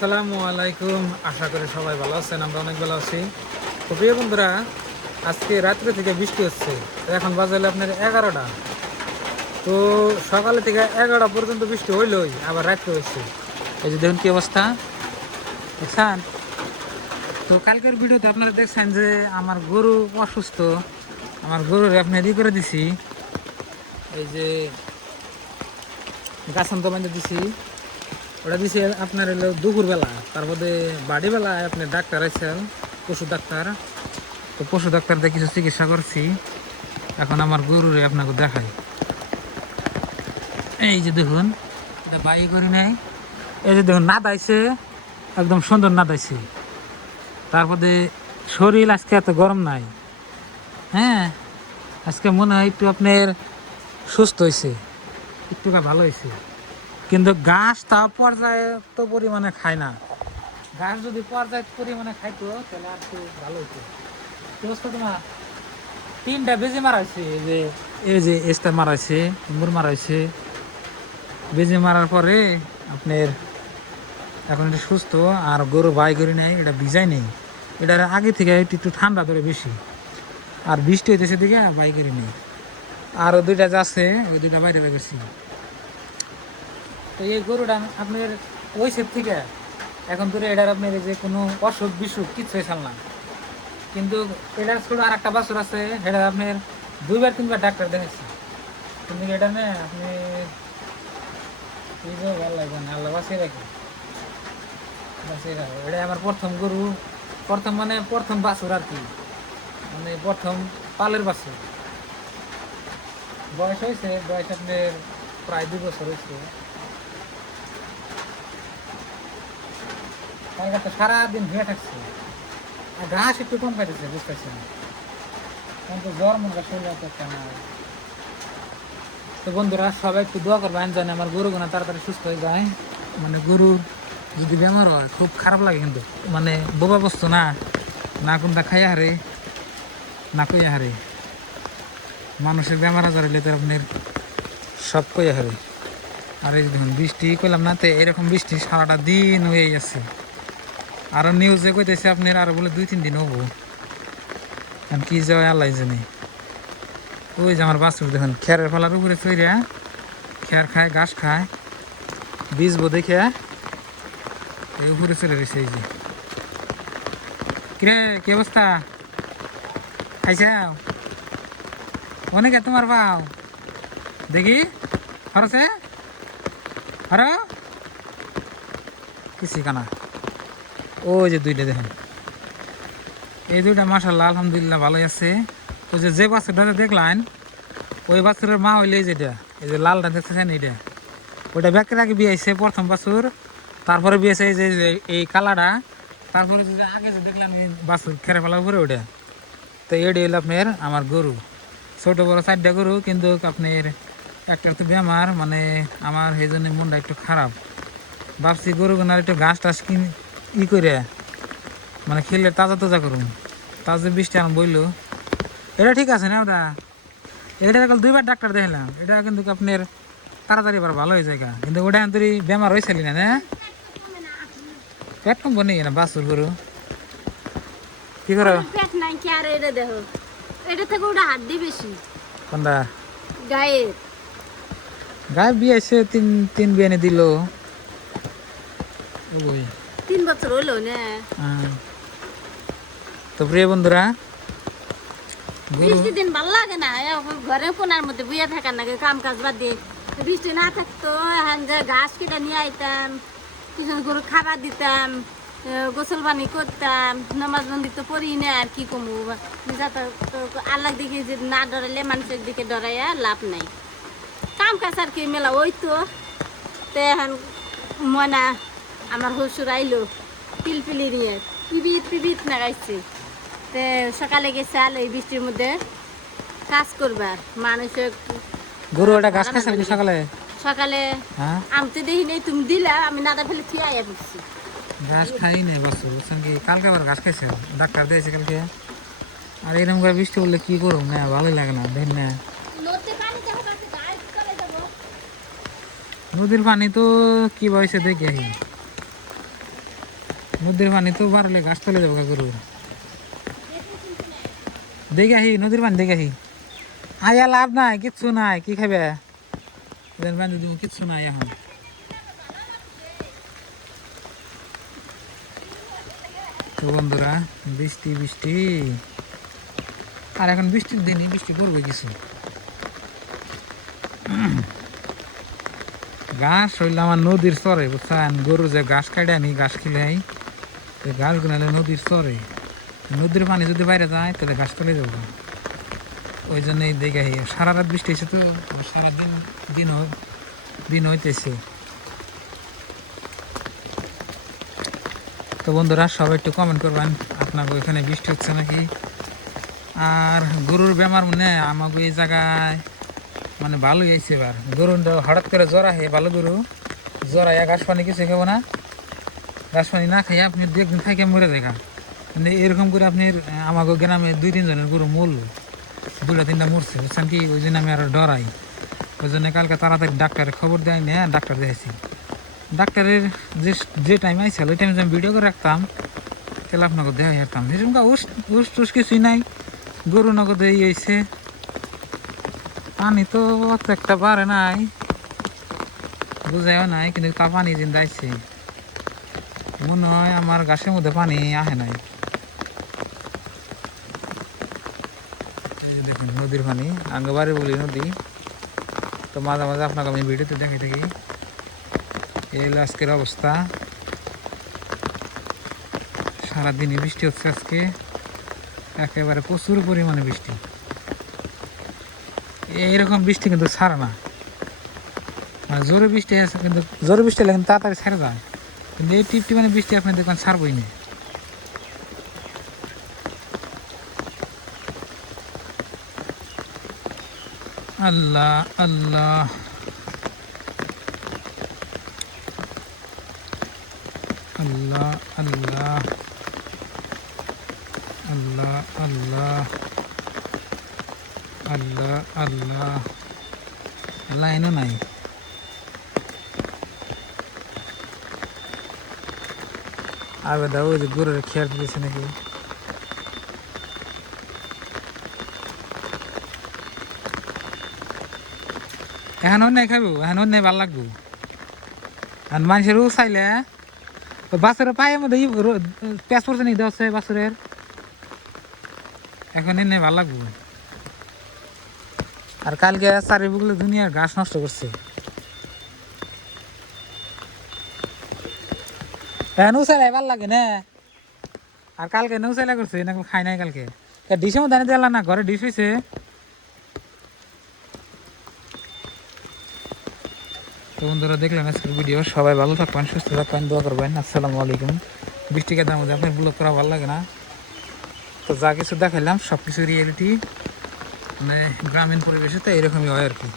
আসসালামু আলাইকুম। আশা করি সবাই ভালো আছেন, আমরা অনেক ভালো আছি। তো প্রিয় বন্ধুরা, আজকে রাত্রে থেকে বৃষ্টি হচ্ছে। এখন বাজে হলো আপনার 11টা। তো সকালে থেকে 11টা পর্যন্ত বৃষ্টি হইলই, আবার রাত্রে হচ্ছে। এই যে দেখুন কি অবস্থা, দেখছেন? তো কালকের ভিডিওতে আপনারা দেখছেন যে আমার গরু অসুস্থ। আমার গরুর আপনি ই করে দিছি, এই যে গাছান্ত বাঁধে দিছি। ওটা দিছে আপনার হলো দুপুরবেলা, তার মধ্যে বাড়িবেলা আপনি ডাক্তার আছেন, পশু ডাক্তার। তো পশু ডাক্তার দিয়ে কিছু চিকিৎসা করছি। এখন আমার গরুরে আপনাকে দেখাই। এই যে দেখুন, এটা বাই করি নাই। এই যে দেখুন নাদাইছে, একদম সুন্দর নাদাইছে। তারপরে শরীর আজকে এত গরম নাই। হ্যাঁ, আজকে মনে হয় একটু আপনার সুস্থ হয়েছে, একটু ভালো হয়েছে। কিন্তু ঘাস তাও পর্যাপ্ত পরিমাণে খায় না। ঘাস যদি পর্যাপ্ত পরিমাণে খাইতো তাহলে আর একটু ভালো হতো। কি অবস্থা তোমার? 3টা বেজে মারা হয়েছে। এই যে এস্টার মারা হয়েছে, মুর মারা হয়েছে। বেজে মারার পরে আপনার এখন এটা সুস্থ। আর গরু বাই গরু নেই, এটা ভিজাই নেই। এটার আগে থেকে একটু একটু ঠান্ডা ধরে বেশি, আর বৃষ্টি হইতেছে দিকে বাই গরু নেই। আর 2টা যাচ্ছে, ওই 2টা বাইরে গেছি। তো এই গরুটা আপনার ওই সেট থেকে এখন ধরে এটার আপনার যে কোনো অসুখ বিসুখ কিচ্ছু হয়েছিল না। কিন্তু এটার ছোট আর একটা বাছুর আছে, এটা আপনার 2বার 3বার ডাক্তার দেখাচ্ছি। কিন্তু এটা না আপনি ভালো লাগবে না, আল্লাহ বাঁচিয়ে রাখি, বাঁচিয়ে রাখো। এটা আমার প্রথম গরু, প্রথম মানে প্রথম বাছুর আর কি, মানে প্রথম পালের বাছুর। বয়স হয়েছে, বয়স আপনার প্রায় 2 বছর হয়েছে। তার কাছে সারাদিন ধুয়ে থাকছে, আর ঘাস একটু কম খাইতেছে, বুঝতেছি না। কিন্তু জ্বর মনে শরীরে একটা না। তো বন্ধুরা, সবাই একটু দোয়া করবেন জানে আমার গরুগুনা তাড়াতাড়ি সুস্থ হয়ে যায়। মানে গরুর যদি বেমার হয় খুব খারাপ লাগে, কিন্তু মানে বোবা বস্তু না, না কোনটা খাইয়া হারে না কইয়া হারে। মানুষের বেমার আজার হইলে তো আপনার সব কইয়া হারে। আর এই দেখুন বৃষ্টি কইলাম না, তো এরকম বৃষ্টি সারাটা দিন হয়ে যাচ্ছে। আরো নিউজে কইতেছে আপনার আরো বলে 2-3 দিন হবো। কারণ কি যায় আল্লাহ জানে। ওই যে আমার বাছুর দেখুন খেরের ফলার উপরে চইরা খের খায়, ঘাস খায়, বীজবো দেখে এই উপরে চলে গেছে। এই যে কিরে, কি অবস্থা? খাইছা অনেকে তোমার পাও দেখি হরছে হর কিছু কানা। ওই যে 2টা দেখেন, এই 2টা মাশাআল্লাহ আলহামদুলিল্লাহ ভালোই আছে। ওই যে বাছুরটা দেখলেন, ওই বাছুরের মা হইলে যেটা, এই যে লালটা দেখতেছেন এইটা, ওইটা ব্যাকের আগে বিয়েছে প্রথম বাছুর। তারপরে বিয়েছে এই যে এই কালাটা। তারপরে যে আগে যে দেখলাম বাছুর খেরে ফেলা উপরে ওটা। তো এটি হইল আপনার আমার গরু, ছোট বড় 4টা গরু। কিন্তু আপনার একটা একটু বেমার, মানে আমার সেই জন্য মনটা একটু খারাপ। ভাবছি গরুগুনার একটু ঘাস টাস করে মানে খেলে তাজা তাজা করুন। তাজা বৃষ্টি আরম্ভ বইলো, এটা ঠিক আছে না? ওটা এটা এখন 2বার ডাক্তার দেখালাম, এটা কিন্তু আপনার তাড়াতাড়ি এবার ভালো হয়ে যায়। কিন্তু ওটা তুই বেমার হয়েছিলি না? পেট কম বনে না বাছুর গরু কি করো? পেট নাই কি আর এটা দেখো, এটা থেকে ওটা হাড্ডি বেশি। কোনটা গায়ে গায়ে বিয়েছে? তিন বিয়ানে দিল। ওই 3 বছর হইলো না। তো প্রিয় বন্ধুরা, গরু বৃষ্টি দিন ভাল লাগে না, ঘরে কোনার মধ্যে বুয়া থাকার নাকি কাম কাজ বাদ দিয়ে। বৃষ্টি না থাকতো এখন যে ঘাস কেটে নিয়ে আইতাম, কিছু গরু খাবার দিতাম, গোসল পানি করতাম, নামাজ বন্দি তো পড়ি না। আর কি কমু, আল্লাহ দিকে যে না ডরাইলে মানুষের দিকে ডরাইয়া লাভ নাই। কাম কাজ আর কি মেলা ওই তো। এখন ময়না আমার শ্বশুর আইলো পিলপিলি নিয়ে পিবিত পিবিত নাগাইছে। তে সকালে গেছে আলো এই বৃষ্টির মধ্যে কাজ করবার মানুষের। গরু ওটা ঘাস খাইছে নাকি সকালে? সকালে আমি তো দেখি নেই, তুমি দিলা, আমি নাদা ফেলে থিয়ে আইয়া পড়ছি। ঘাস খাই নাই বাছুর, বুঝছেন কি? কালকে আবার ঘাস খাইছে, ডাক্তার দিয়েছে কালকে। আর এরকম করে বৃষ্টি পড়লে কি করুম না, ভালোই লাগে না, দেখেন না। নদীর পানি তো কি বয়সে দেখে নদীর পানি তো বাড়লে গাছ তলে যাবো গরু। দেখে আহি নদীর পানি দেখে আহি। আয়া লাভ নাই, কিচ্ছু নাই, কি খাবে বান্ধি দিব, কিচ্ছু নাই এখন। তো বন্ধুরা বৃষ্টি বৃষ্টি, আর এখন বৃষ্টির দিনই বৃষ্টি পড়বে কিছু। ঘাস হইলে আমার নদীর চরে বুঝছেন, গরু যে ঘাস কাটে আনি ঘাস খেলে আই, ঘাস গুনালে নদীর চরে, নদীর পানি যদি বাইরে যায় তাহলে ঘাস চলে যাবো। ওই জন্যই দেখে সারা রাত বৃষ্টি হয়েছে, তো সারাদিন দিন হইতেছে। তো বন্ধুরা সবাই একটু কমেন্ট করবেন আপনাকে ওইখানে বৃষ্টি হচ্ছে নাকি। আর গরুর বেমার মনে আমাকে এই জায়গায় মানে ভালোই হয়েছে এবার। গরু হঠাৎ করে জ্বর আহে, ভালো গরু জ্বর আয়া ঘাস পানি কিছু খাবো না, ঘাস পানি না খাইয়া আপনি দু একদিন থাকে মরে দেখা। মানে এরকম করে আপনি আমাকে গ্রামে 2-3 জনের গরু মরলো, 2-3টা মরছে বুঝছেন কি। ওই জন্য আমি আরো ডরাই, ওই জন্য কালকে তাড়াতাড়ি ডাক্তারের খবর দেয় না, ডাক্তার দিয়েছি। ডাক্তারের যে টাইম আইসাল ওই টাইমে আমি ভিডিও করে রাখতাম, তাহলে আপনাকে দেখা যেতাম। এরকম উস টুস কিছুই নাই, গরু নগদ এই হয়েছে। পানি তো অত একটা বাড়ে নাই, বুঝাইও নাই, কিন্তু তা পানি দিন দাইছে মনে হয় আমার গাছের মধ্যে পানি আহে নাই। দেখুন নদীর পানি, আঙ্গবাড়ি বলি নদী। তো মাঝে মাঝে আপনাকে আমি ভিডিওতে দেখাই থাকি। এই হলো আজকের অবস্থা, সারাদিনই বৃষ্টি হচ্ছে আজকে, একেবারে প্রচুর পরিমাণে বৃষ্টি। এইরকম বৃষ্টি কিন্তু ছাড়ে না, মানে জোরে বৃষ্টি আছে, কিন্তু জোরে বৃষ্টি হলে কিন্তু তাড়াতাড়ি ছেড়ে যায়, কিন্তু এই টিপটি মানে বৃষ্টি আপনি দেখবেন ছাড়বই না। আল্লাহ আল্লাহ আল্লাহ আল্লাহ আল্লাহ আল্লাহ আল্লাহ আল্লাহ। লাইনও নাই, আগে দাও ওই যে গরুর খেয়াল দিয়েছে নাকি। এখন অন্যায় খাবো, এখন অন্যায় ভাল লাগবো। আর মানুষেরও চাইলে বাছরের পায়ের মধ্যে পেঁচ পড়ছে নাকি দেওয়া বাছরের, এখন এনে ভাল লাগবো। আর কালকে চারিবুকলে দুনিয়ার ঘাস নষ্ট করছে, এখন উচাইলাই ভাল লাগে না। আর কালকে নৌচাইলা করছে না, খাই নাই কালকে। ডিশের মধ্যে দিলা না, ঘরে ডিশ হয়েছে। তো বন্ধুরা দেখলেন আজকের ভিডিও, সবাই ভালো থাকবেন, সুস্থ থাকবেন, দোয়া করবেন। আসসালামু আলাইকুম। বৃষ্টি কাদার মধ্যে আপনার ব্লগ করা ভালো লাগে না, তো যা কিছু দেখাইলাম সব কিছু রিয়েলিটি, মানে গ্রামীণ পরিবেশে তো এরকমই হয় আর কি।